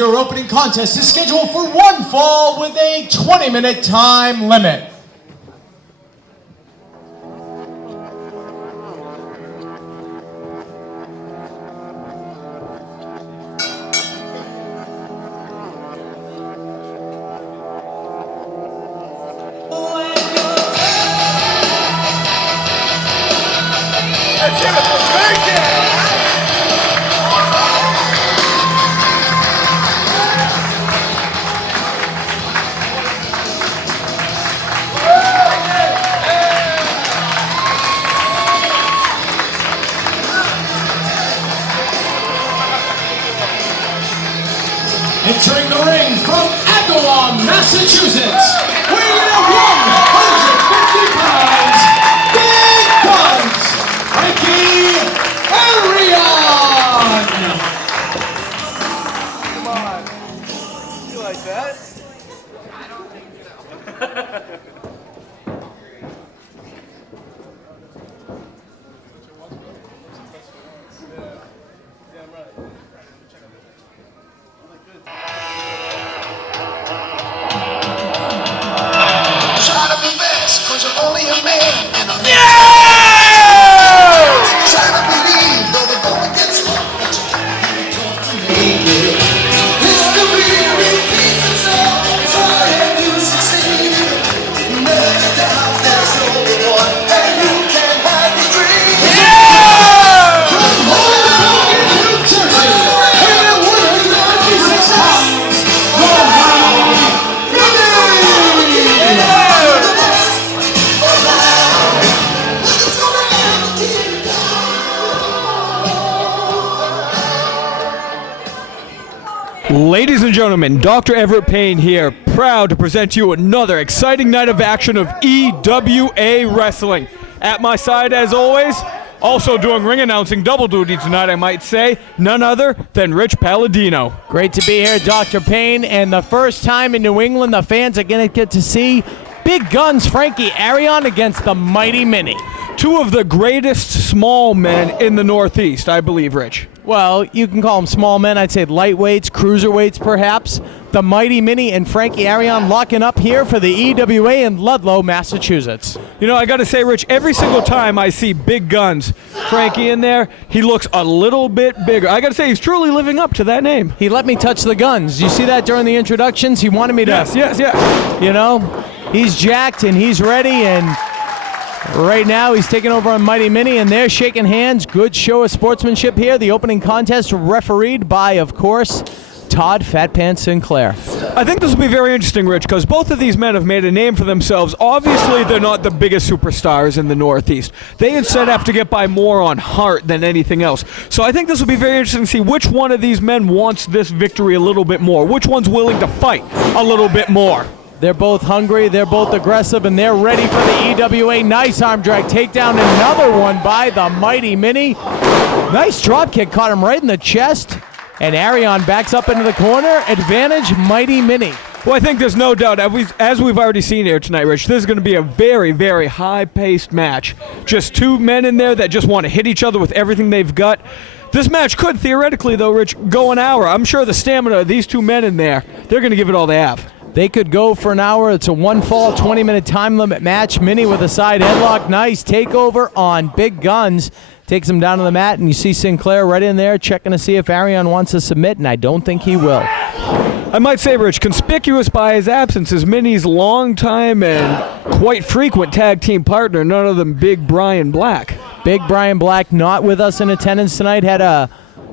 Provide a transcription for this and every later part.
your opening contest is scheduled for one fall with a 20-minute time limit. Entering the ring from Agawam, Massachusetts, weighing in at 150 pounds, Big Guns, Frankie A. Come on. You like that? I don't think so. Ladies and gentlemen, Dr. Everett Payne here, proud to present you another exciting night of action of EWA Wrestling. At my side, as always, also doing ring announcing double duty tonight, I might say, none other than Rich Palladino. Great to be here, Dr. Payne, and the first time in New England the fans are going to get to see Big Guns Frankie A against the Mighty Mini. Two of the greatest small men in the Northeast, I believe, Rich. Well, you can call them small men. I'd say lightweights, cruiserweights perhaps. The Mighty Mini and Frankie A locking up here for the EWA in Ludlow, Massachusetts. You know, I got to say, Rich, every single time I see Big Guns Frankie in there, he looks a little bit bigger. I got to say, he's truly living up to that name. He let me touch the guns. You see that during the introductions? He wanted me to. Yes. You know, he's jacked and he's ready, and right now he's taking over on Mighty Mini, and they're shaking hands. Good show of sportsmanship here. The opening contest refereed by, of course, Todd Fat Pants Sinclair. I think this will be very interesting, Rich, because both of these men have made a name for themselves. Obviously, they're not the biggest superstars in the Northeast. They instead have to get by more on heart than anything else. So I think this will be very interesting to see which one of these men wants this victory a little bit more. Which one's willing to fight a little bit more. They're both hungry, they're both aggressive, and they're ready for the EWA. Nice arm drag takedown, another one by the Mighty Mini. Nice drop kick, caught him right in the chest. And Arion backs up into the corner. Advantage, Mighty Mini. Well, I think there's no doubt, as we've already seen here tonight, Rich, this is going to be a very, very high-paced match. Just two men in there that just want to hit each other with everything they've got. This match could theoretically, though, Rich, go an hour. I'm sure the stamina of these two men in there, they're going to give it all they have. They could go for an hour. It's a one-fall, 20-minute time limit match. Mini with a side headlock. Nice takeover on Big Guns. Takes him down to the mat, and you see Sinclair right in there checking to see if Arion wants to submit, and I don't think he will. I might say, Rich, conspicuous by his absence is Mini's longtime and quite frequent tag team partner, none other than Big Brian Black. Big Brian Black not with us in attendance tonight. Had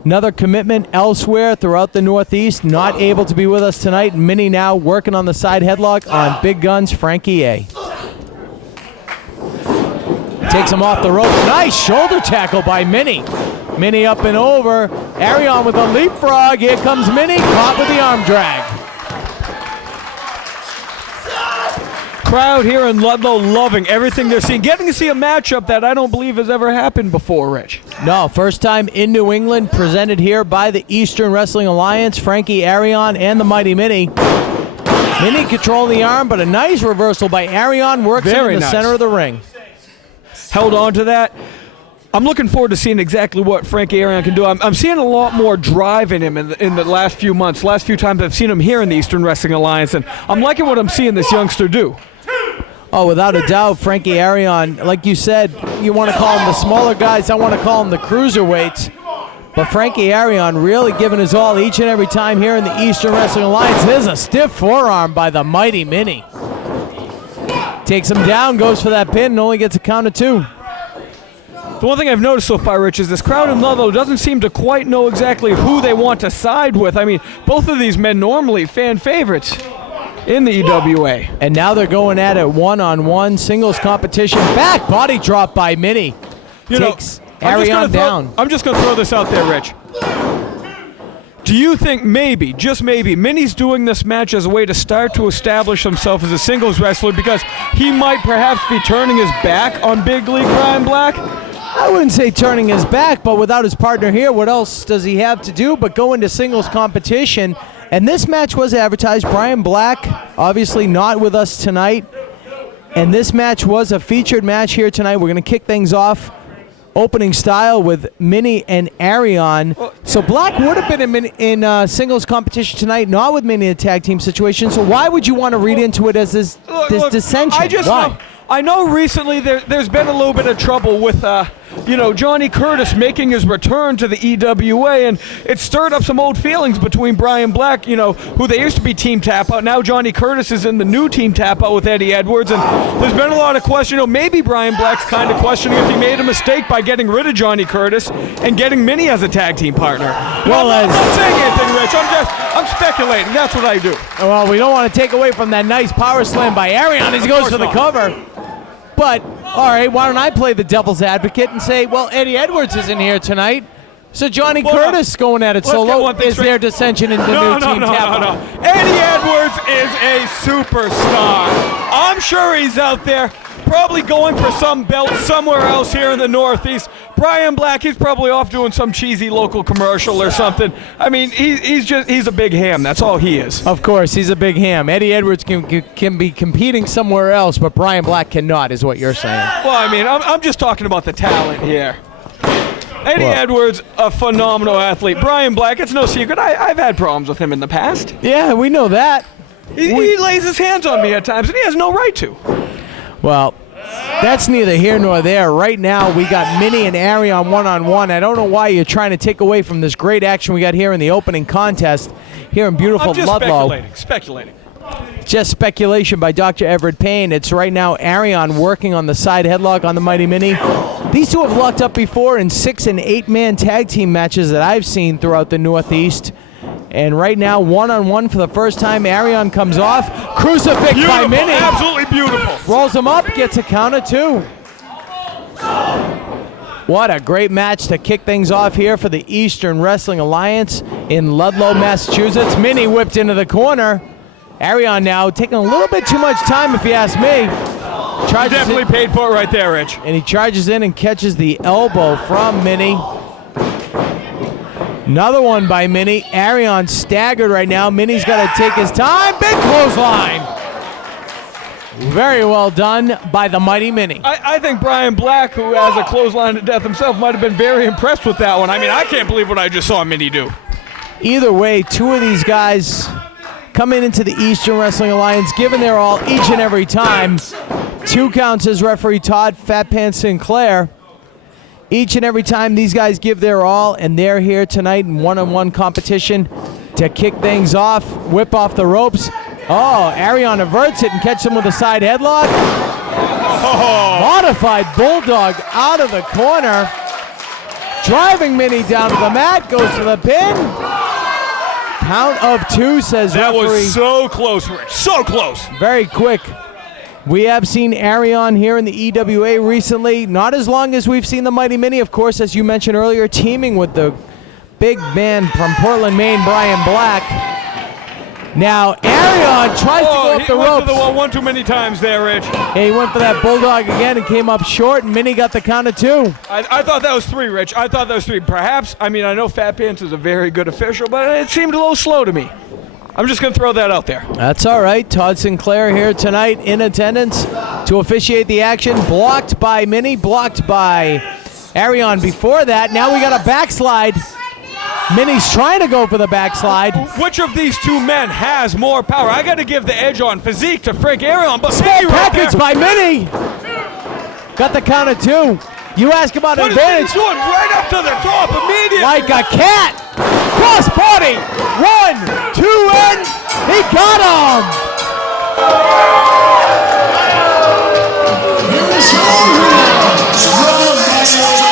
another commitment elsewhere throughout the Northeast. Not able to be with us tonight. Mini now working on the side headlock on Big Guns Frankie A. Takes him off the rope. Nice shoulder tackle by Mini. Mini up and over. Arion with a leapfrog. Here comes Mini. Caught with the arm drag. Crowd here in Ludlow loving everything they're seeing. Getting to see a matchup that I don't believe has ever happened before, Rich. No, first time in New England, presented here by the Eastern Wrestling Alliance. Frankie Arion and the Mighty Mini. Mini controlling the arm, but a nice reversal by Arion. Works him in the center of the ring. Held on to that. I'm looking forward to seeing exactly what Frankie A can do. I'm seeing a lot more drive in him in the last few months, last few times I've seen him here in the Eastern Wrestling Alliance, and I'm liking what I'm seeing this youngster do. Oh, without a doubt, Frankie Arion, like you said, you want to call him the smaller guys, I want to call him the cruiserweights. But Frankie Arion really giving his all each and every time here in the Eastern Wrestling Alliance. There's a stiff forearm by the mighty Mini. Takes him down, goes for that pin, and only gets a count of 2. The one thing I've noticed so far, Rich, is this crowd in Ludlow doesn't seem to quite know exactly who they want to side with. I mean, both of these men normally fan favorites in the EWA. And now they're going at it one-on-one, singles competition. Back body drop by Mini. Takes Arion down. I'm just going to throw this out there, Rich. Do you think maybe, just maybe, Mini's doing this match as a way to start to establish himself as a singles wrestler because he might perhaps be turning his back on Big League Brian Black? I wouldn't say turning his back, but without his partner here, what else does he have to do but go into singles competition? And this match was advertised. Brian Black, obviously not with us tonight. And this match was a featured match here tonight. We're going to kick things off opening style with Mini and Arion. So Black would have been in singles competition tonight, not with Mini in a tag team situation. So why would you want to read into it as this dissension? Why? I know recently there's been a little bit of trouble with, Johnny Curtis making his return to the EWA, and it stirred up some old feelings between Brian Black, who they used to be Team Tap Out. Now Johnny Curtis is in the new Team Tap Out with Eddie Edwards, and there's been a lot of question. Maybe Brian Black's kind of questioning if he made a mistake by getting rid of Johnny Curtis and getting Mini as a tag team partner. Well, I'm not saying anything, Rich. I'm speculating. That's what I do. Well, we don't want to take away from that nice power slam by Arion as he goes for the cover. But, all right, why don't I play the devil's advocate and say, well, Eddie Edwards isn't here tonight, so Johnny Curtis going at it solo. Is there dissension in the new Team Tap? No. Eddie Edwards is a superstar. I'm sure he's out there probably going for some belt somewhere else here in the Northeast. Brian Black, he's probably off doing some cheesy local commercial or something. I mean, he's a big ham. That's all he is. Of course, he's a big ham. Eddie Edwards can be competing somewhere else, but Brian Black cannot, is what you're saying. Well, I mean, I'm just talking about the talent here. Eddie Edwards, a phenomenal athlete. Brian Black, it's no secret. I've had problems with him in the past. Yeah, we know that. He lays his hands on me at times, and he has no right to. Well, that's neither here nor there. Right now, we got Mini and Arion one-on-one. I don't know why you're trying to take away from this great action we got here in the opening contest here in beautiful Ludlow. Speculating. Just speculation by Dr. Everett Payne. It's right now Arion working on the side headlock on the Mighty Mini. These two have locked up before in 6- and 8-man tag team matches that I've seen throughout the Northeast. And right now, one-on-one for the first time. Arion comes off. Crucifix by Mini. Absolutely beautiful. Rolls him up, gets a count of 2. What a great match to kick things off here for the Eastern Wrestling Alliance in Ludlow, Massachusetts. Mini whipped into the corner. Arion now taking a little bit too much time, if you ask me. Definitely paid for it right there, Rich. And he charges in and catches the elbow from Mini. Another one by Mini. Arion staggered right now. Mini's got to take his time. Big clothesline. Very well done by the Mighty Mini. I think Brian Black, who has a clothesline to death himself, might have been very impressed with that one. I mean, I can't believe what I just saw Mini do. Either way, two of these guys coming into the Eastern Wrestling Alliance, giving their all each and every time. 2 counts as referee Todd Fat Pants Sinclair. Each and every time these guys give their all, and they're here tonight in one-on-one competition to kick things off, whip off the ropes. Oh, Arion averts it and catches him with a side headlock. Oh. Modified Bulldog out of the corner. Driving Mini down to the mat, goes to the pin. Count of 2, says referee. That was so close, Rich. So close. Very quick. We have seen Arion here in the EWA recently. Not as long as we've seen the Mighty Mini, of course, as you mentioned earlier, teaming with the big man from Portland, Maine, Brian Black. Now, Arion tries to go up the ropes. He went to the wall one too many times there, Rich. Yeah, he went for that Bulldog again and came up short, and Mini got the count of 2. I thought that was 3, Rich. I thought that was 3. Perhaps, I mean, I know Fat Pants is a very good official, but it seemed a little slow to me. I'm just going to throw that out there. That's all right. Todd Sinclair here tonight in attendance to officiate the action. Blocked by Mini, blocked by Arion before that. Now we got a backslide. Minnie's trying to go for the backslide. Which of these two men has more power? I got to give the edge on physique to Frank Arion, but Small Minnie right package there. by Minnie. Got the count of 2. You ask about What is advantage. Minnie doing? Right up to the top immediately. Like a cat. Cross body. 1, 2, and he got him. Here is your winner, strong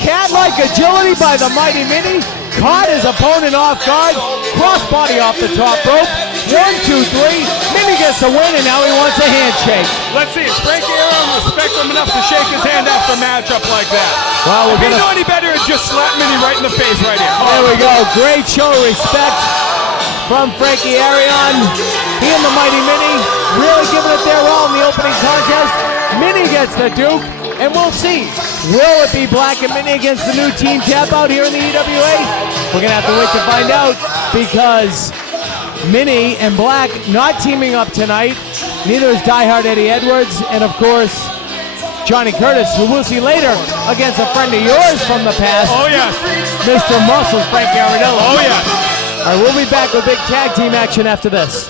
Cat-like agility by the mighty Minnie. Caught his opponent off guard. Cross body off the top rope. 1, 2, 3. Minnie gets the win, and now he wants a handshake. Let's see, does Frank Arion respect him enough to shake his hand after a matchup like that? Well, If he know any better, just slap Minnie right in the face right here. There we go. Great show of respect from Frankie Arion. He and the mighty Minnie really giving it their all in the opening contest. Minnie gets the Duke, and we'll see. Will it be Black and Minnie against the new Team Tap out here in the EWA? We're going to have to wait to find out because Minnie and Black not teaming up tonight. Neither is diehard Eddie Edwards, and of course, Johnny Curtis, who we'll see later against a friend of yours from the past. Oh, yes. Mr. Muscles, Frank Garinello. Oh, yes. All right, we'll be back with big tag team action after this.